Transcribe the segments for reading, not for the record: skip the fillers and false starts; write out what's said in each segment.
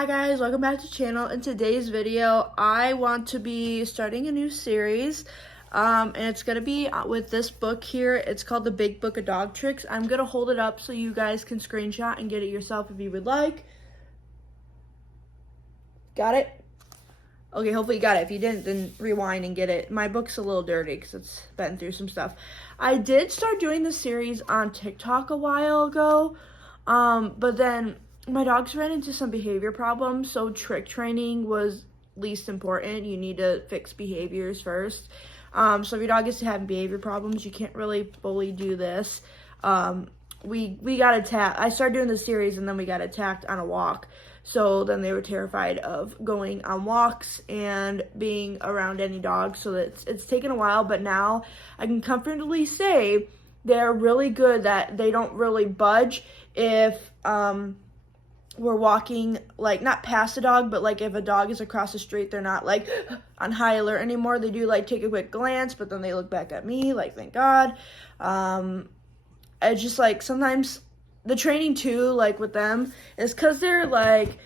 Hi guys, welcome back to the channel. In today's video, I want to be starting a new series, and it's gonna be with this book here. It's called The Big Book of Dog Tricks. I'm gonna hold it up so you guys can screenshot and get it yourself if you would like. Got it? Okay, hopefully you got it. If you didn't, then rewind and get it. My book's a little dirty because it's been through some stuff. I did start doing this series on TikTok a while ago, but then my dogs ran into some behavior problems, so trick training was least important. You need to fix behaviors first. So if your dog is having behavior problems, you can't really fully do this. We got attacked. I started doing the series and then we got attacked on a walk. So then they were terrified of going on walks and being around any dogs. So it's taken a while, but now I can comfortably say they're really good, that they don't really budge if we're walking, like, not past a dog, but like if a dog is across the street, they're not like on high alert anymore. They do like take a quick glance, but then they look back at me like, thank God. It's just like sometimes the training too, like with them, is because they're like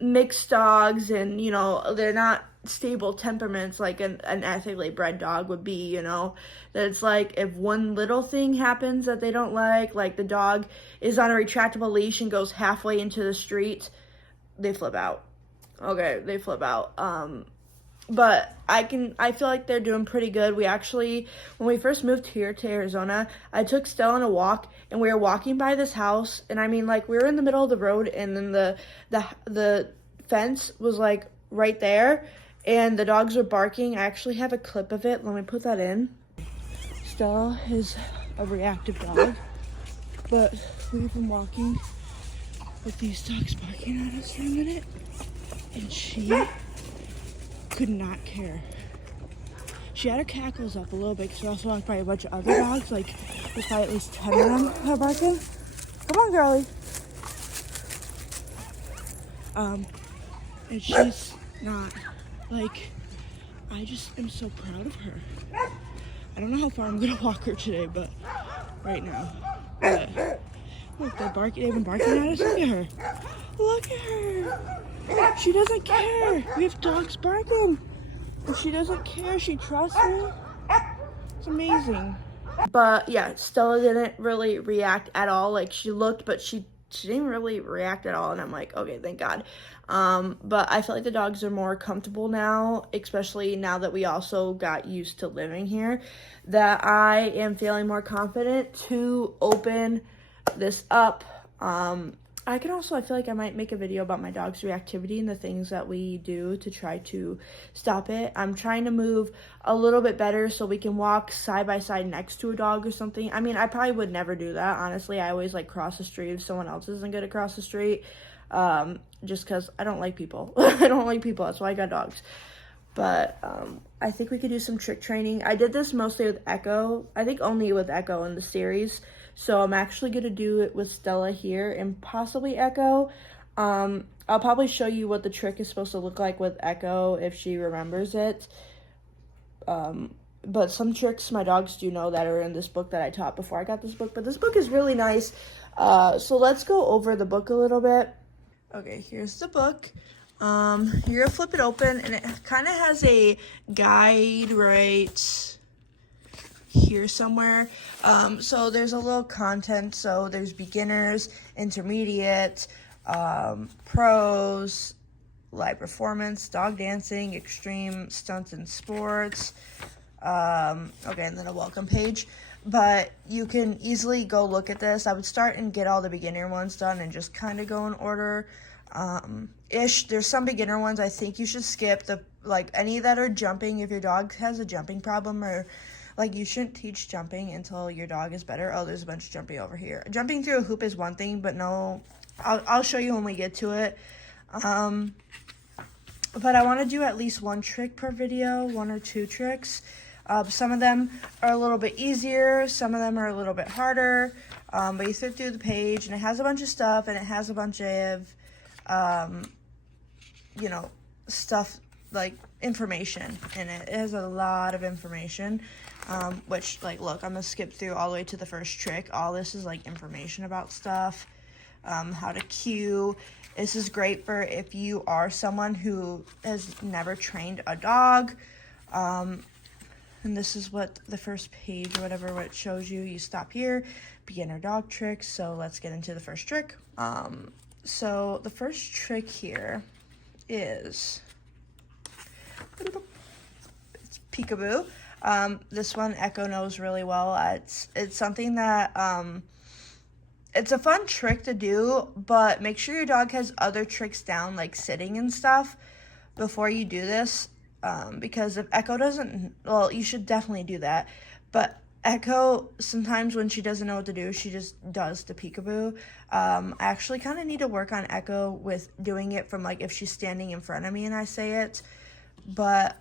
mixed dogs and, you know, they're not stable temperaments like an ethically bred dog would be, you know, that it's like if one little thing happens that they don't like the dog is on a retractable leash and goes halfway into the street, they flip out. Okay, they flip out. But I feel like they're doing pretty good. We actually, when we first moved here to Arizona, I took Stella on a walk, and we were walking by this house, and I mean, like, we were in the middle of the road, and then the fence was like right there, and the dogs were barking. I actually have a clip of it. Let me put that in. Stella is a reactive dog, but we've been walking with these dogs barking at us for a minute, and she could not care. She had her cackles up a little bit because we also walked by a bunch of other dogs. Like, there's probably at least 10 of them that are barking. Come on, girlie. And she's not, like, I just am so proud of her. I don't know how far I'm gonna walk her today, but right now. But look, they've been barking at us. Look at her. Look at her. She doesn't care. We have dogs barking, and she doesn't care. She trusts me. It's amazing. But yeah, Stella didn't really react at all. Like, she looked, but she didn't really react at all, and I'm like, okay, thank God. But I feel like the dogs are more comfortable now, especially now that we also got used to living here, that I am feeling more confident to open this up. I feel like I might make a video about my dog's reactivity and the things that we do to try to stop it. I'm trying to move a little bit better so we can walk side by side next to a dog or something. I mean, I probably would never do that, honestly. I always like cross the street if someone else isn't good across the street, just because I don't like people. I don't like people, that's why I got dogs. But I think we could do some trick training. I did this mostly with Echo. I think only with Echo in the series. So I'm actually going to do it with Stella here and possibly Echo. I'll probably show you what the trick is supposed to look like with Echo if she remembers it. But some tricks my dogs do know that are in this book that I taught before I got this book. But this book is really nice. So let's go over the book a little bit. Okay, here's the book. You're gonna flip it open, and it kind of has a guide right here somewhere. So there's a little content. So there's beginners, intermediate, pros, live performance, dog dancing, extreme, stunts and sports. Okay, and then a welcome page. But you can easily go look at this. I would start and get all the beginner ones done and just kind of go in order. There's some beginner ones I think you should skip. Like any that are jumping, if your dog has a jumping problem, or like you shouldn't teach jumping until your dog is better. Oh, there's a bunch of jumping over here. Jumping through a hoop is one thing, but no, I'll show you when we get to it. But I want to do at least one trick per video, 1 or 2 tricks. Some of them are a little bit easier, some of them are a little bit harder, but you flip through the page, and it has a bunch of stuff, and it has a bunch of, you know, stuff like information in it. It has a lot of information, which, like, look, I'm gonna skip through all the way to the first trick. All this is like information about stuff. how to cue. This is great for if you are someone who has never trained a dog. And this is what the first page or whatever, what it shows you. You stop here, beginner dog tricks. So let's get into the first trick. So the first trick here is, it's Peekaboo. This one Echo knows really well. It's something that, it's a fun trick to do, but make sure your dog has other tricks down, like sitting and stuff, before you do this. Because if Echo doesn't, well, you should definitely do that. But Echo, sometimes when she doesn't know what to do, she just does the Peekaboo. I actually kind of need to work on Echo with doing it from, like, if she's standing in front of me and I say it. But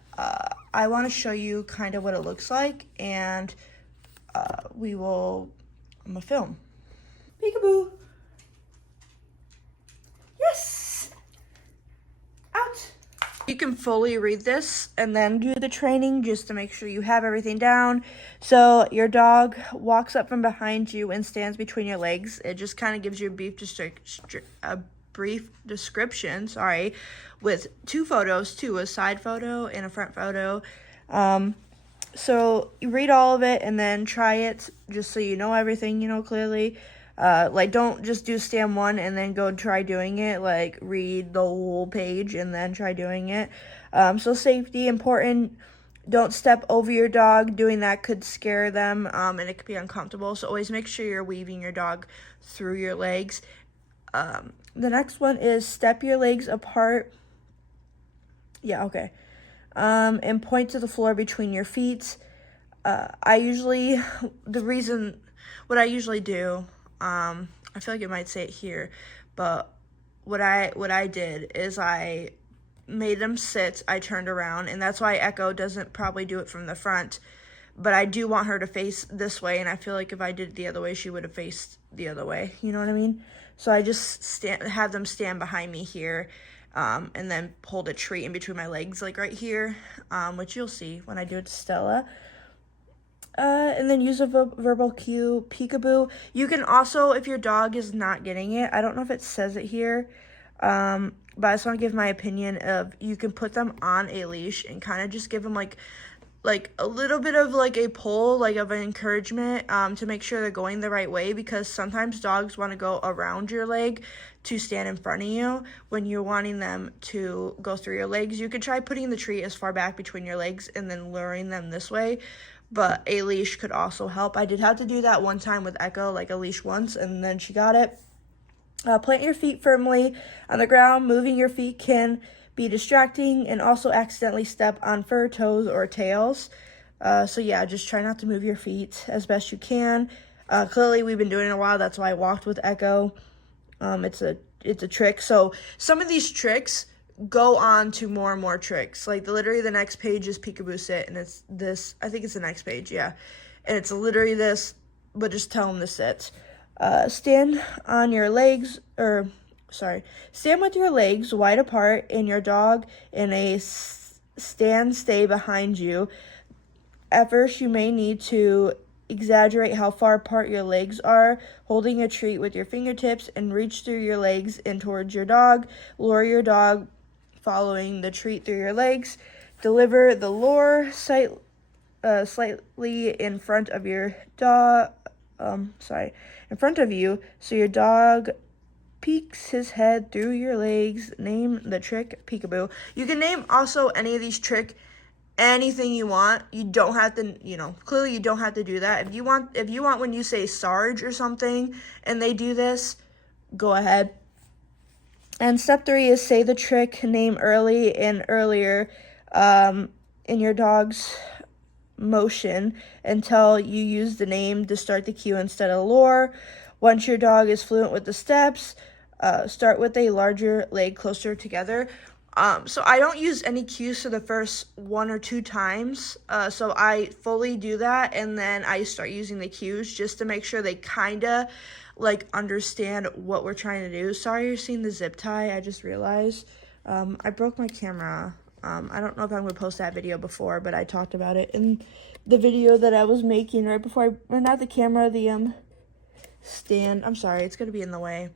I want to show you kind of what it looks like, and I'm going to film. Peekaboo. Yes. Out. You can fully read this and then do the training just to make sure you have everything down. So your dog walks up from behind you and stands between your legs. It just kind of gives you a brief description, with two photos, a side photo and a front photo. So you read all of it and then try it just so you know everything, clearly. Like, don't just do stand one and then go try doing it. Like, read the whole page and then try doing it. So safety, important. Don't step over your dog. Doing that could scare them, and it could be uncomfortable. So always make sure you're weaving your dog through your legs. The next one is step your legs apart. Yeah, okay. And point to the floor between your feet. What I usually do, I feel like it might say it here, but what I did is I made them sit, I turned around, and that's why Echo doesn't probably do it from the front, but I do want her to face this way, and I feel like if I did it the other way, she would have faced the other way, you know what I mean? So I just have them stand behind me here, and then hold a treat in between my legs, like right here, which you'll see when I do it to Stella. And then use a verbal cue, Peekaboo. You can also, if your dog is not getting it, I don't know if it says it here, but I just want to give my opinion of, you can put them on a leash and kind of just give them like a little bit of like a pull, like of an encouragement, to make sure they're going the right way, because sometimes dogs want to go around your leg to stand in front of you when you're wanting them to go through your legs. You could try putting the treat as far back between your legs and then luring them this way, but a leash could also help. I did have to do that one time with Echo, like a leash once, and then she got it. Plant your feet firmly on the ground. Moving your feet can be distracting and also accidentally step on fur, toes, or tails. So yeah, just try not to move your feet as best you can. Clearly, we've been doing it a while. That's why I walked with Echo. It's a trick. So some of these tricks go on to more and more tricks. Like, literally the next page is Peekaboo sit, and it's this, I think it's the next page, yeah. And it's literally this, but just tell them to sit. Stand on your legs, stand with your legs wide apart and your dog in a stay behind you. At first, you may need to exaggerate how far apart your legs are, holding a treat with your fingertips, and reach through your legs and towards your dog. Lure your dog following the treat through your legs. Deliver the lure slightly in front of your dog, in front of you, so your dog peeks his head through your legs. Name the trick Peekaboo. You can name also any of these tricks anything you want. You don't have to, clearly you don't have to do that. If you want when you say Sarge or something and they do this, go ahead. And step 3 is say the trick name early and earlier in your dog's motion until you use the name to start the cue instead of lure. Once your dog is fluent with the steps, start with a larger leg closer together. So I don't use any cues for the first 1 or 2 times. So I fully do that, and then I start using the cues just to make sure they kind of understand what we're trying to do. Sorry you're seeing the zip tie. I just realized I broke my camera. I don't know if I'm going to post that video before, but I talked about it in the video that I was making right before I ran out the camera, the stand. I'm sorry, it's going to be in the way.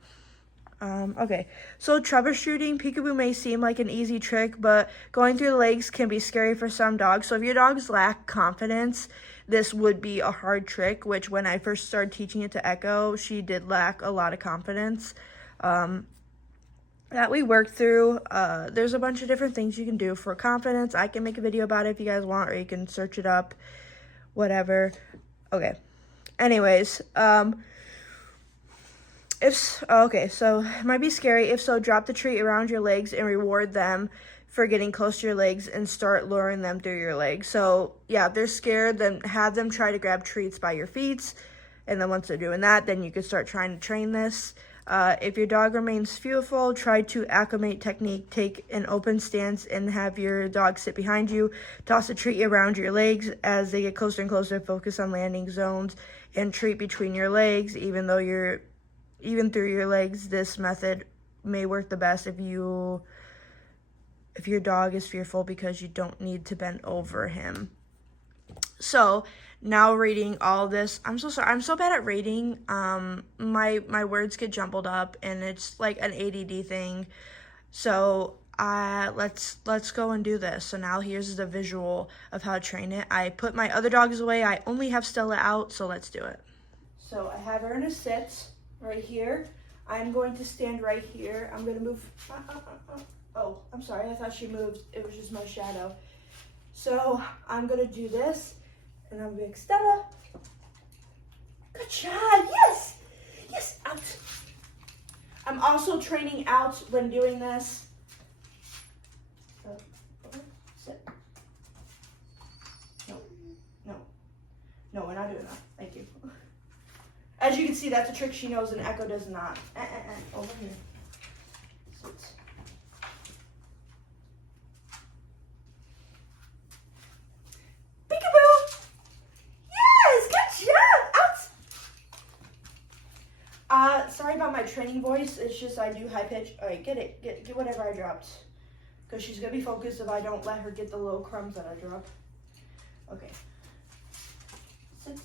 Okay, so troubleshooting Peekaboo may seem like an easy trick, but going through the legs can be scary for some dogs. So if your dogs lack confidence, this would be a hard trick, which when I first started teaching it to Echo, she did lack a lot of confidence. That we worked through. There's a bunch of different things you can do for confidence. I can make a video about it if you guys want, or you can search it up, whatever. Okay, anyways, okay, so it might be scary. If so, drop the treat around your legs and reward them for getting close to your legs and start luring them through your legs. So yeah, if they're scared, then have them try to grab treats by your feet. And then once they're doing that, then you can start trying to train this. If your dog remains fearful, try to acclimate technique. Take an open stance and have your dog sit behind you. Toss a treat around your legs as they get closer and closer. Focus on landing zones and treat between your legs, even through your legs. This method may work the best if your dog is fearful because you don't need to bend over him. So now reading all this, I'm so sorry. I'm so bad at reading. My words get jumbled up and it's like an ADD thing. So let's go and do this. So now here's the visual of how to train it. I put my other dogs away. I only have Stella out, so let's do it. So I have her in a sit right here. I'm going to stand right here. I'm going to move. Oh, I'm sorry. I thought she moved. It was just my shadow. So I'm going to do this. And I'm big Stella. Good job. Yes. Yes. Out. I'm also training out when doing this. So, sit. No. No. No, we're not doing that. Thank you. As you can see, that's a trick she knows and Echo does not. Over here. Sit. Peekaboo! Yes! Good job! Out! Sorry about my training voice. It's just I do high pitch. Alright, get it. Get whatever I dropped. Because she's going to be focused if I don't let her get the little crumbs that I drop. Okay. Sit.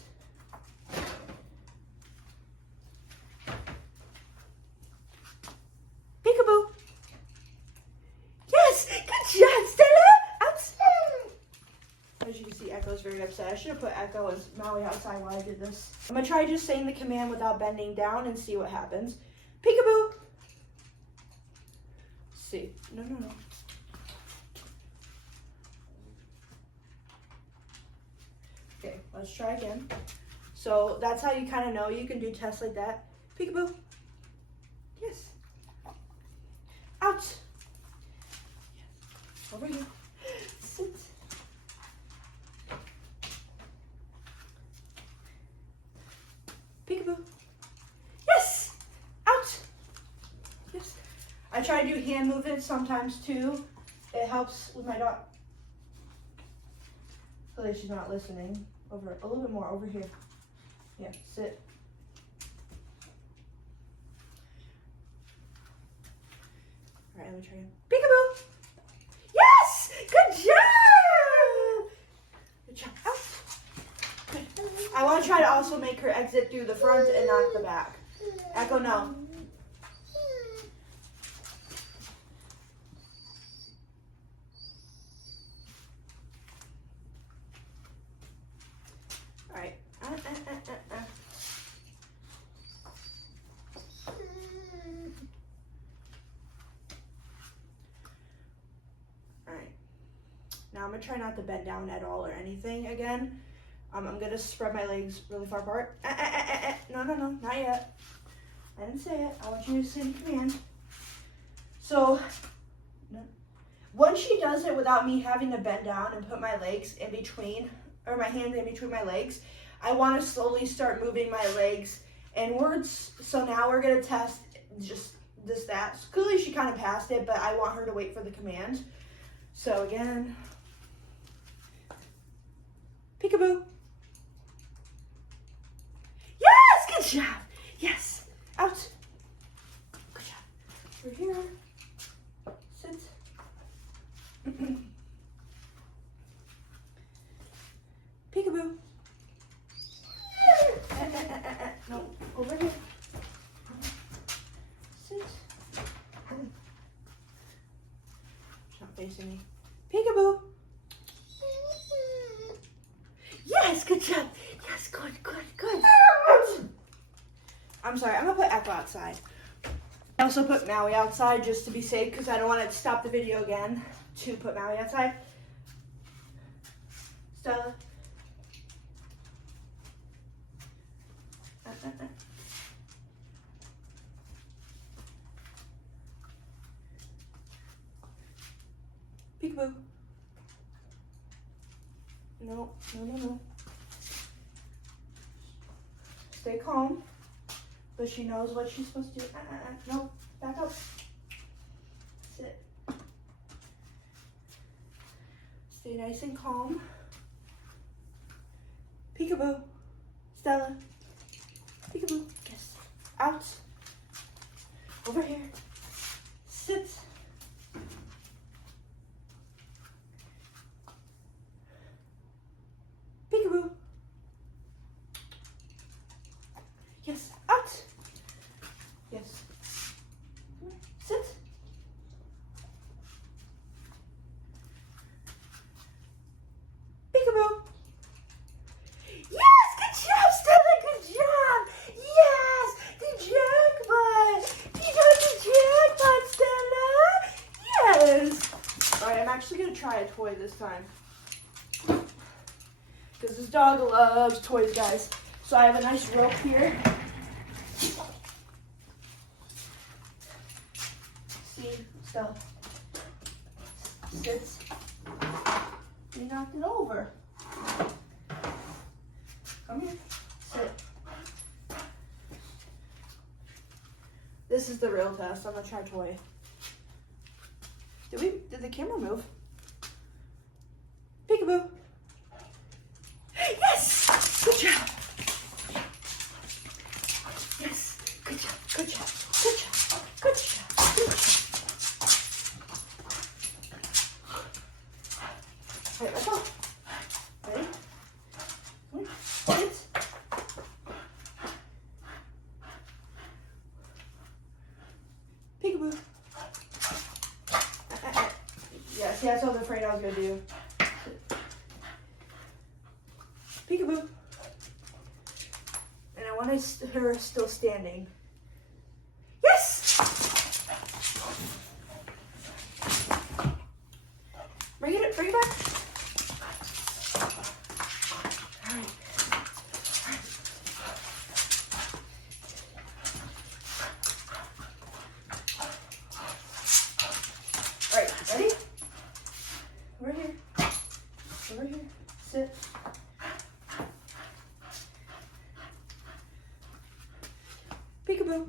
Peekaboo. Yes, good job, Stella. Outside. As you can see, Echo's very upset. I should have put Echo and Maui outside while I did this. I'm gonna try just saying the command without bending down and see what happens. Peekaboo. See, no. Okay, let's try again. So that's how you kind of know you can do tests like that. Peekaboo. Yes. Out. Yes. Over here. Sit. Peekaboo. Yes. Out. Yes. I try to do hand movements sometimes too. It helps with my dog. So that she's not listening. Over a little bit more over here. Yeah. Sit. All right, let me try again. Peekaboo! Yes! Good job! Good job. Out. Good. I want to try to also make her exit through the front and not the back. Echo, no. All right. Now I'm going to try not to bend down at all or anything again. I'm going to spread my legs really far apart. No, not yet. I didn't say it. I want you to say the command. So, once she does it without me having to bend down and put my legs in between, or my hands in between my legs, I want to slowly start moving my legs inwards. So now we're going to test just that. So clearly she kind of passed it, but I want her to wait for the command. So again, Peekaboo. Yes, good job. Yes, out. Good job. Over here. Sit. Peekaboo. No, over here. Sit. facing me. Peekaboo. Yes, good job. Yes, good. I'm sorry, I'm gonna put Echo outside. I also put Maui outside just to be safe because I don't want to stop the video again to put Maui outside. Stella. Peekaboo. No. Stay calm. But she knows what she's supposed to do. No, back up. Sit. Stay nice and calm. Peekaboo. Stella. Peekaboo. Yes. Out. Over here. Sit. Peekaboo. Yes. Out. Yes. Sit. Peekaboo. Yes, good job, Stella. Good job. Yes, the jackpot. You got the jackpot, Stella. Yes. All right, I'm actually gonna try a toy this time because this dog loves toys, guys. So I have a nice rope here. See, Stella. Sits. You knocked it over. Come here. Sit. This is the real test. I'm gonna try toy. Did the camera move? Peekaboo. Yes! Good job. Yes. Good job. Good job. Good job. Good job. Good job. All right, let's go. Ready? Sit. Peekaboo. Yeah, see, that's what I was afraid I was gonna do. Peekaboo. And I want her still standing. Yes! Bring it back. All right. All right, ready? Over here. Over here. Sit. Peekaboo.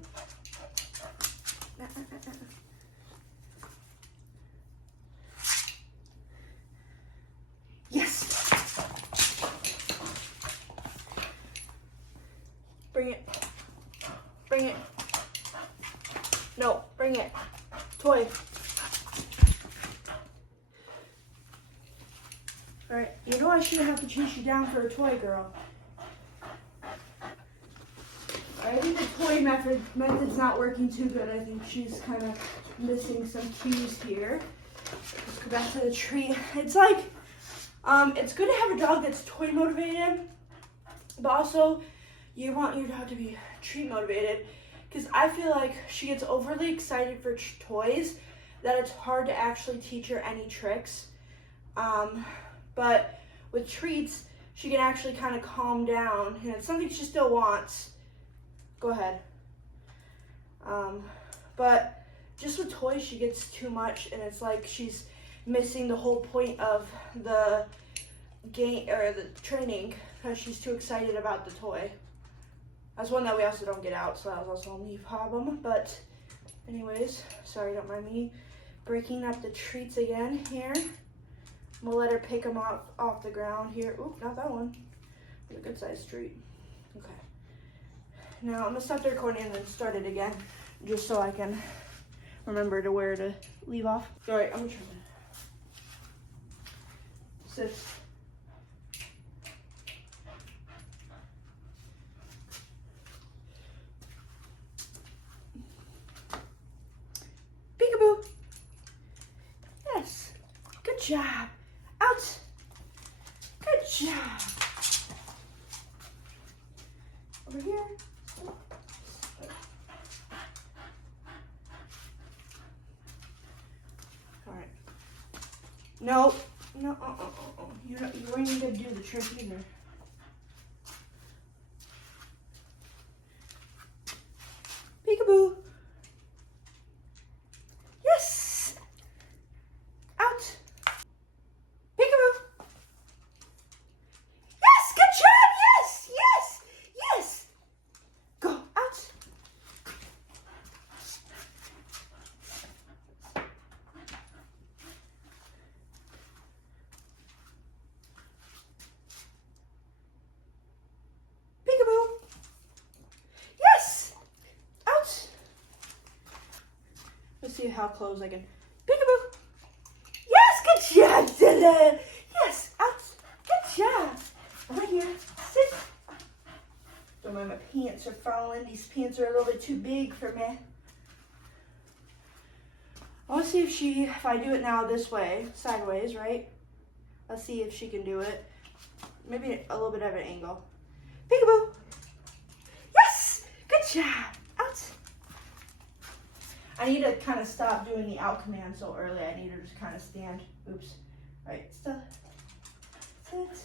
Yes. Bring it. Bring it. No, bring it. Toy. All right, you know I shouldn't have to chase you down for a toy, girl. I think the toy method's not working too good. I think she's kind of missing some cues here. Let's go back to the treat. It's like, it's good to have a dog that's toy motivated, but also you want your dog to be treat motivated, because I feel like she gets overly excited for toys that it's hard to actually teach her any tricks. But with treats, she can actually kind of calm down, and it's something she still wants. Go ahead. But just with toys, she gets too much, and it's like she's missing the whole point of the game or the training because she's too excited about the toy. That's one that we also don't get out, so that was also a me problem. But anyways, sorry, don't mind me breaking up the treats again here. We'll let her pick them off the ground here. Oop, not that one. It's a good sized treat. Okay. Now I'm gonna stop the recording and then start it again, just so I can remember to where to leave off. All right, I'm gonna try that. Sit. Peekaboo. Yes. job. Out. Good job. Over here. All right. No. No. You ain't even gonna do the trick either. Peekaboo. Yes. Out. Peekaboo. Yes. Good job. Yes. Yes. Yes. Go. Out. Peekaboo. Yes. Out. Let's see how close I can. Peekaboo. Yes, good job, Dylan. Yes, out. Good job. Over here. Sit. Don't mind my pants are falling. These pants are a little bit too big for me. I want to see if I do it now this way, sideways, right? Let's see if she can do it. Maybe a little bit of an angle. Peekaboo. Yes, good job. Out. I need to kind of stop doing the out command so early. I need to just kind of stand. Oops. All right, still. Sit.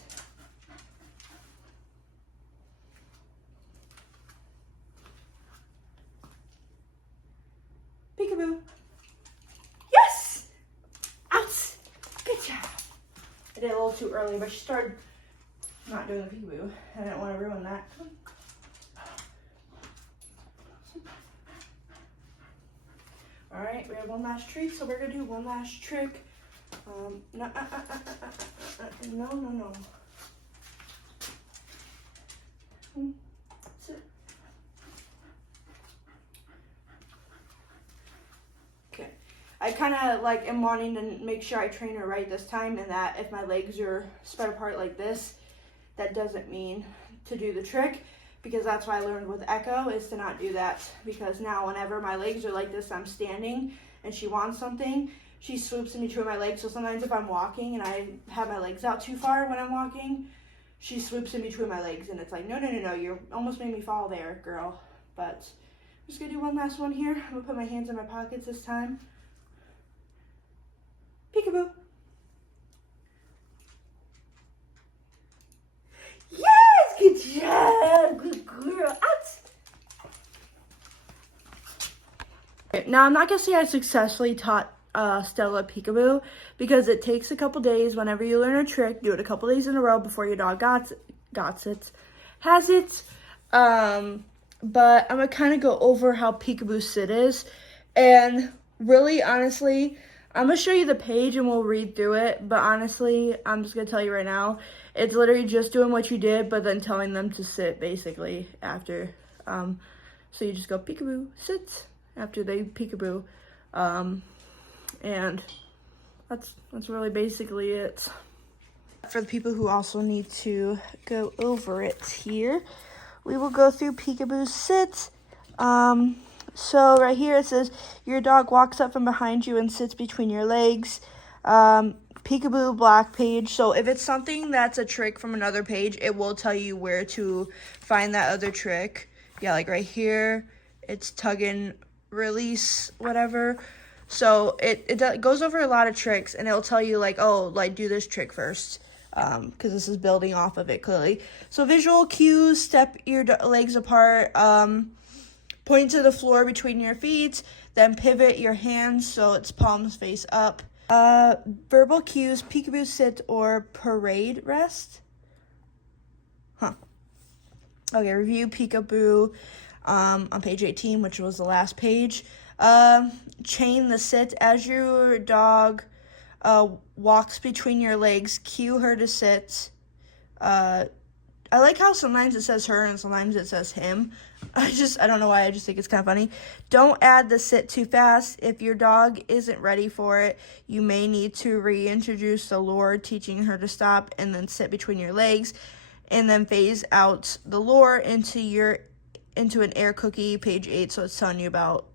Peekaboo. Yes! Out! Good job. I did a little too early, but she started not doing the peekaboo. I didn't want to ruin that. All right, we have one last trick, so we're gonna do one last trick. No. Sit. Okay. I kind of like am wanting to make sure I train her right this time, and that if my legs are spread apart like this, that doesn't mean to do the trick, because that's what I learned with Echo, is to not do that. Because now whenever my legs are like this, I'm standing and she wants something, she swoops in between my legs. So sometimes if I'm walking and I have my legs out too far when I'm walking, she swoops in between my legs, and it's like, no, you almost made me fall there, girl. But I'm just gonna do one last one here. I'm gonna put my hands in my pockets this time. Peekaboo. Yes, good job, good girl. Out. Now I'm not gonna say I successfully taught Stella Peekaboo, because it takes a couple days. Whenever you learn a trick, do it a couple days in a row before your dog has it. But I'm gonna kind of go over how Peekaboo sit is, and really honestly, I'm gonna show you the page and we'll read through it, but honestly, I'm just gonna tell you right now, it's literally just doing what you did, but then telling them to sit basically after. So you just go Peekaboo, sit, after they Peekaboo. And that's really basically it. For the people who also need to go over it here, we will go through Peekaboo sit. So right here it says, your dog walks up from behind you and sits between your legs. Peekaboo black page. So if it's something that's a trick from another page, it will tell you where to find that other trick. Yeah, like right here, it's tug and release, whatever. So it goes over a lot of tricks, and it'll tell you like, oh, like do this trick first, because this is building off of it clearly. So visual cues: step your legs apart, point to the floor between your feet, then pivot your hands so it's palms face up. Verbal cues: Peekaboo sit or parade rest. Okay, review Peekaboo on page 18, which was the last page. Chain the sit: as your dog walks between your legs, cue her to sit. I like how sometimes it says her and sometimes it says him. I don't know why, I just think it's kind of funny. Don't add the sit too fast. If your dog isn't ready for it, you may need to reintroduce the lure, teaching her to stop and then sit between your legs, and then phase out the lure into an air cookie, page 8. So it's telling you about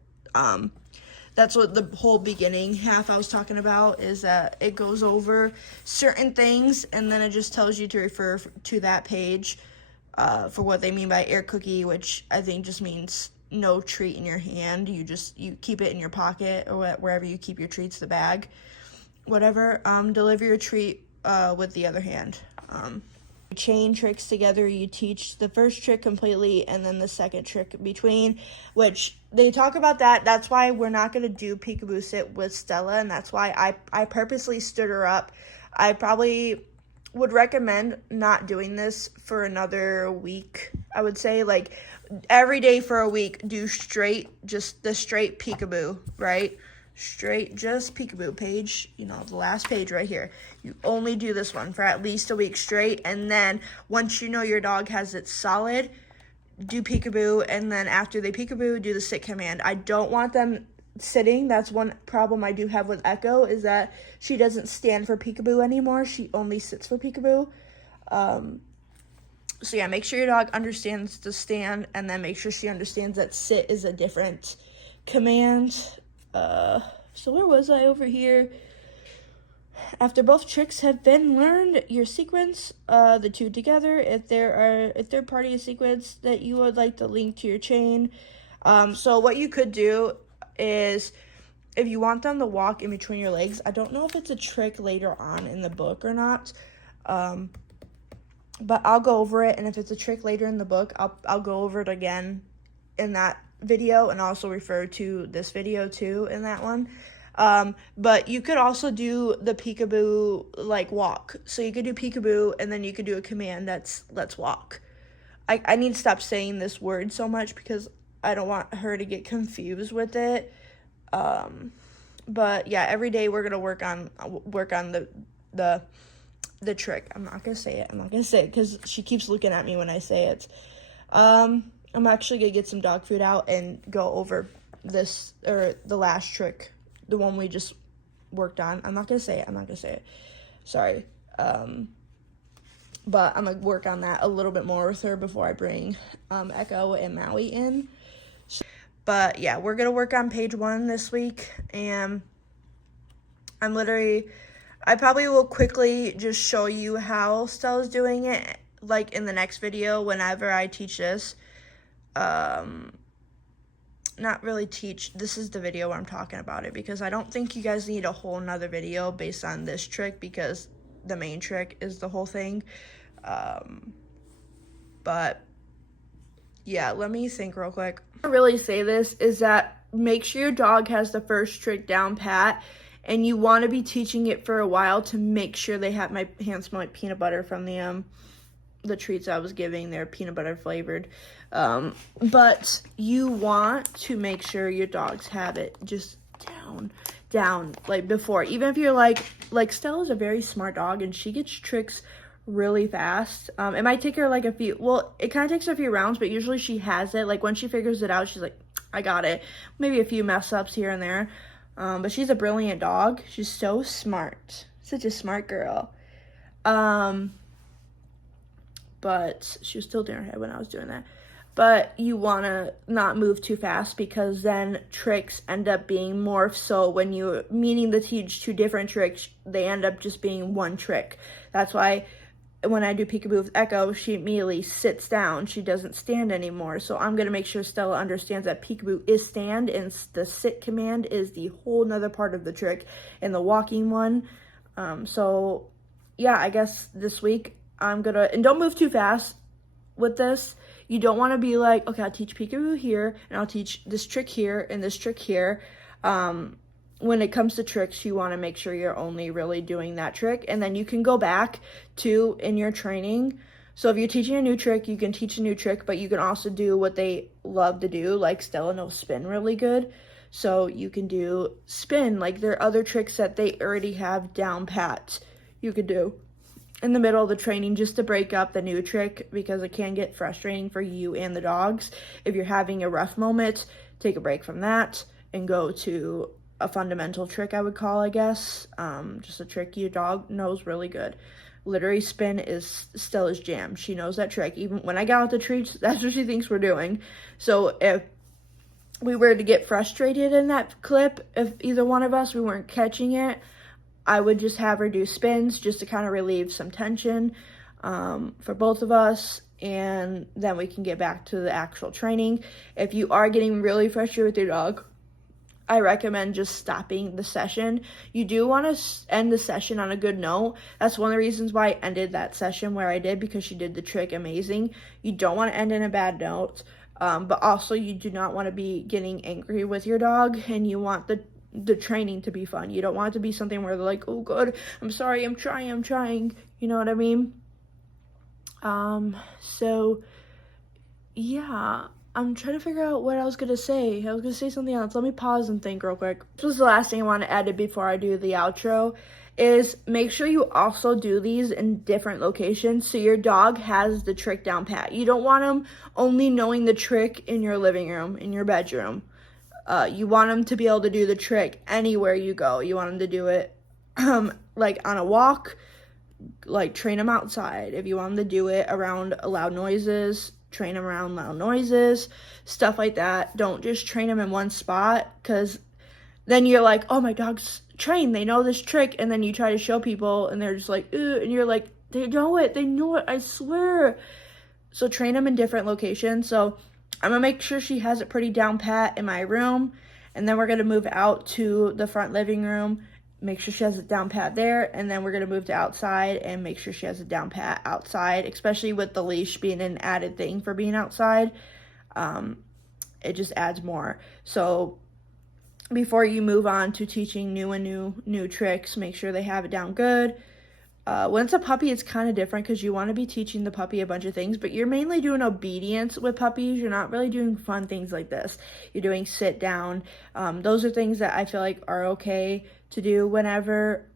That's what the whole beginning half I was talking about, is that it goes over certain things, and then it just tells you to refer to that page for what they mean by air cookie, which I think just means no treat in your hand. You keep it in your pocket or wherever you keep your treats, the bag, whatever. Deliver your treat with the other hand. Chain tricks together, you teach the first trick completely and then the second trick between, which they talk about that. That's why we're not going to do Peekaboo sit with Stella, and that's why I purposely stood her up. I probably would recommend not doing this for another week. I would say, like, every day for a week, do just the straight Peekaboo, right? Straight, just Peekaboo page, the last page right here. You only do this one for at least a week straight, and then once you know your dog has it solid, do Peekaboo, and then after they Peekaboo, do the sit command. I don't want them sitting. That's one problem I do have with Echo, is that she doesn't stand for Peekaboo anymore. She only sits for Peekaboo. So yeah, make sure your dog understands the stand, and then make sure she understands that sit is a different command. So where was I over here? After both tricks have been learned, your sequence the two together. If third party sequence that you would like to link to your chain. So what you could do is, if you want them to walk in between your legs, I don't know if it's a trick later on in the book or not, but I'll go over it, and if it's a trick later in the book, I'll go over it again in that video, and also refer to this video too in that one. But you could also do the Peekaboo like walk. So you could do Peekaboo, and then you could do a command that's let's walk. I need to stop saying this word so much because I don't want her to get confused with it. But yeah, every day we're gonna work on the trick. I'm not gonna say it because she keeps looking at me when I say it. I'm actually going to get some dog food out and go over this, or the last trick, the one we just worked on. I'm not going to say it. Sorry. But I'm going to work on that a little bit more with her before I bring Echo and Maui in. But yeah, we're going to work on page 1 this week. And I probably will quickly just show you how Stella's doing it, like in the next video whenever I teach this. Not really teach, this is the video where I'm talking about it, because I don't think you guys need a whole nother video based on this trick, because the main trick is the whole thing. But yeah, let me think real quick. I really say this is that make sure your dog has the first trick down pat, and you want to be teaching it for a while to make sure they have, my hands smell like peanut butter from the treats I was giving. They're peanut butter flavored. But you want to make sure your dogs have it just down like before. Even if you're like Stella's a very smart dog, and she gets tricks really fast. It might take her like it kind of takes her a few rounds, but usually she has it. Like when she figures it out, she's like, I got it. Maybe a few mess ups here and there. But she's a brilliant dog. She's so smart. Such a smart girl. But she was still doing her head when I was doing that. But you want to not move too fast, because then tricks end up being morphed. So when you're meaning to teach 2 different tricks, they end up just being one trick. That's why when I do Peekaboo with Echo, she immediately sits down. She doesn't stand anymore. So I'm going to make sure Stella understands that Peekaboo is stand, and the sit command is the whole nother part of the trick, and the walking one. So yeah, I guess this week I'm going to, and don't move too fast with this. You don't want to be like, okay, I'll teach Peekaboo here, and I'll teach this trick here, and this trick here. When it comes to tricks, you want to make sure you're only really doing that trick, and then you can go back to in your training. So if you're teaching a new trick, you can teach a new trick, but you can also do what they love to do. Like Stella knows spin really good, so you can do spin. Like there are other tricks that they already have down pat you could do in the middle of the training, just to break up the new trick, because it can get frustrating for you and the dogs. If you're having a rough moment, take a break from that and go to a fundamental trick, I would call, I guess. Just a trick your dog knows really good. Literally, spin is Stella's jam. She knows that trick. Even when I got out the treats, that's what she thinks we're doing. So if we were to get frustrated in that clip, if either one of us, we weren't catching it, I would just have her do spins just to kind of relieve some tension for both of us, and then we can get back to the actual training. If you are getting really frustrated with your dog, I recommend just stopping the session. You do want to end the session on a good note. That's one of the reasons why I ended that session where I did, because she did the trick amazing. You don't want to end in a bad note, but also you do not want to be getting angry with your dog, and you want the training to be fun. You don't want it to be something where they're like, oh god, I'm sorry, I'm trying, you know what I mean? So yeah, I'm trying to figure out what I was gonna say. I was gonna say something else. Let me pause and think real quick. This was the last thing I want to add before I do the outro, is make sure you also do these in different locations so your dog has the trick down pat. You don't want them only knowing the trick in your living room, in your bedroom. You want them to be able to do the trick anywhere you go. You want them to do it like on a walk, like train them outside. If you want them to do it around loud noises, train them around loud noises, stuff like that. Don't just train them in one spot, because then you're like, oh, my dog's trained, they know this trick, and then you try to show people and they're just like, ew, and you're like, they know it, I swear. So train them in different locations. So I'm gonna make sure she has it pretty down pat in my room, and then we're gonna move out to the front living room, make sure she has it down pat there, and then we're gonna move to outside and make sure she has it down pat outside, especially with the leash being an added thing for being outside. It just adds more. So before you move on to teaching new tricks, make sure they have it down good. When it's a puppy, it's kind of different, because you want to be teaching the puppy a bunch of things, but you're mainly doing obedience with puppies. You're not really doing fun things like this. You're doing sit down. Those are things that I feel like are okay to do whenever.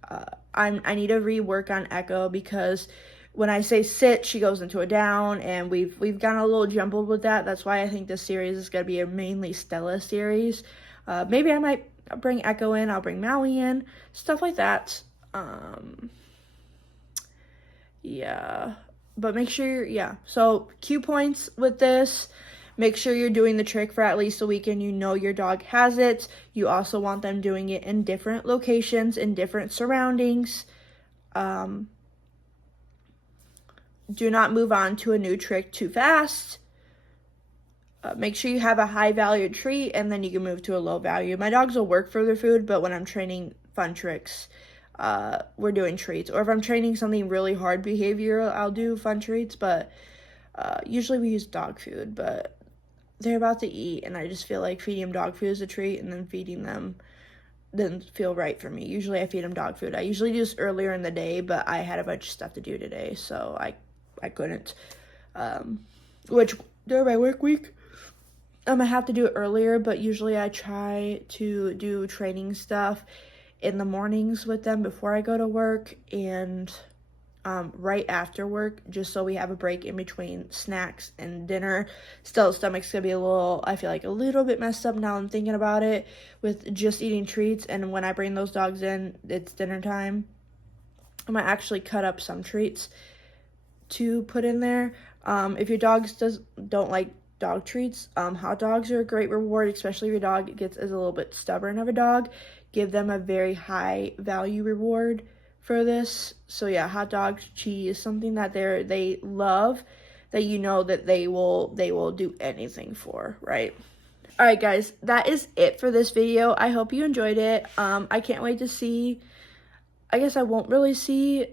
I need to rework on Echo, because when I say sit, she goes into a down, and we've gotten a little jumbled with that. That's why I think this series is going to be a mainly Stella series. Maybe I might bring Echo in. I'll bring Maui in. Stuff like that. Yeah, but make sure, so cue points with this, make sure you're doing the trick for at least a week and you know your dog has it. You also want them doing it in different locations, in different surroundings. Do not move on to a new trick too fast. Make sure you have a high value treat, and then you can move to a low value. My dogs will work for their food, but when I'm training fun tricks, we're doing treats. Or if I'm training something really hard behavior, I'll do fun treats, but usually we use dog food. But they're about to eat, and I just feel like feeding them dog food is a treat, and then feeding them doesn't feel right for me. Usually I feed them dog food. I usually do this earlier in the day, but I had a bunch of stuff to do today, so I couldn't. Which during my work week, I have to do it earlier, but usually I try to do training stuff in the mornings with them before I go to work, and right after work, just so we have a break in between snacks and dinner. Still, stomach's gonna be I feel like a little bit messed up now I'm thinking about it, with just eating treats, and when I bring those dogs in, it's dinner time. I might actually cut up some treats to put in there. If your dogs don't like dog treats, hot dogs are a great reward, especially if your dog is a little bit stubborn of a dog. Give them a very high value reward for this. So yeah, hot dogs, cheese, something that they love, that you know that they will do anything for, right? All right, guys, that is it for this video. I hope you enjoyed it. I can't wait to see. I guess I won't really see,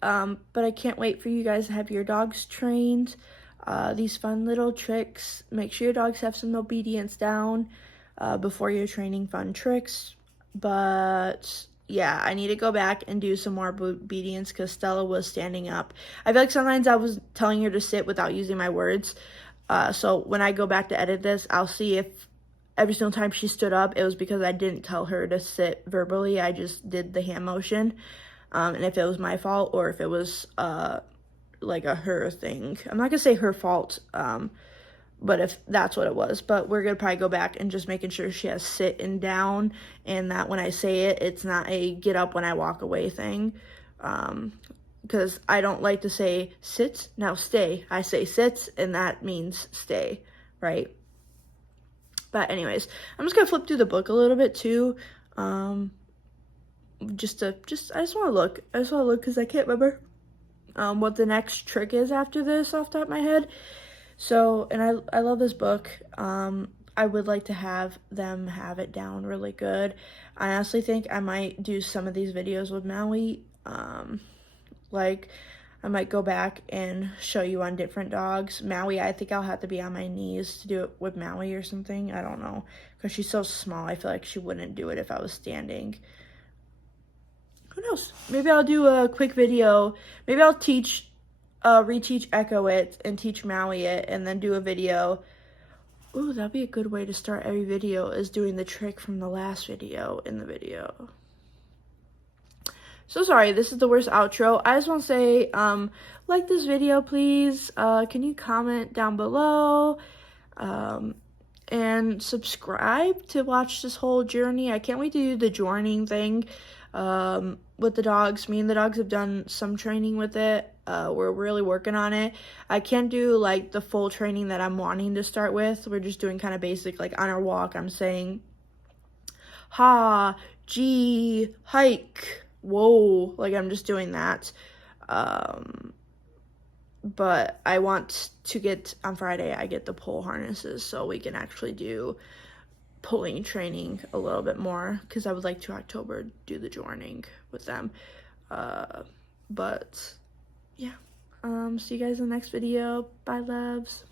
but I can't wait for you guys to have your dogs trained. These fun little tricks. Make sure your dogs have some obedience down before you're training fun tricks. But yeah, I need to go back and do some more obedience, because Stella was standing up. I feel like sometimes I was telling her to sit without using my words. So when I go back to edit this, I'll see if every single time she stood up, it was because I didn't tell her to sit verbally. I just did the hand motion. And if it was my fault, or if it was like a her thing. I'm not gonna say her fault, but if that's what it was. But we're gonna probably go back and just making sure she has sit and down, and that when I say it, it's not a get up when I walk away thing. Because I don't like to say sit, now stay. I say sit, and that means stay, right? But anyways, I'm just gonna flip through the book a little bit too. I just want to look. I just want to look because I can't remember what the next trick is after this off the top of my head. So, and I love this book. I would like to have them have it down really good. I honestly think I might do some of these videos with Maui. Like, I might go back and show you on different dogs. Maui, I think I'll have to be on my knees to do it with Maui or something. I don't know. Because she's so small, I feel like she wouldn't do it if I was standing. Who knows? Maybe I'll do a quick video. Maybe I'll reteach Echo it and teach Maui it and then do a video. Ooh, that'd be a good way to start every video, is doing the trick from the last video in the video. So sorry, this is the worst outro. I just want to say, like this video, please. Can you comment down below? And subscribe to watch this whole journey. I can't wait to do the joining thing with the dogs. Me and the dogs have done some training with it. We're really working on it. I can't do like the full training that I'm wanting to start with. We're just doing kind of basic, like on our walk, I'm saying ha, gee, hike, whoa, like I'm just doing that. But I want to get, on Friday, I get the pole harnesses so we can actually do pulling training a little bit more, because I would like to October do the joining with them. But yeah, see you guys in the next video. Bye, loves.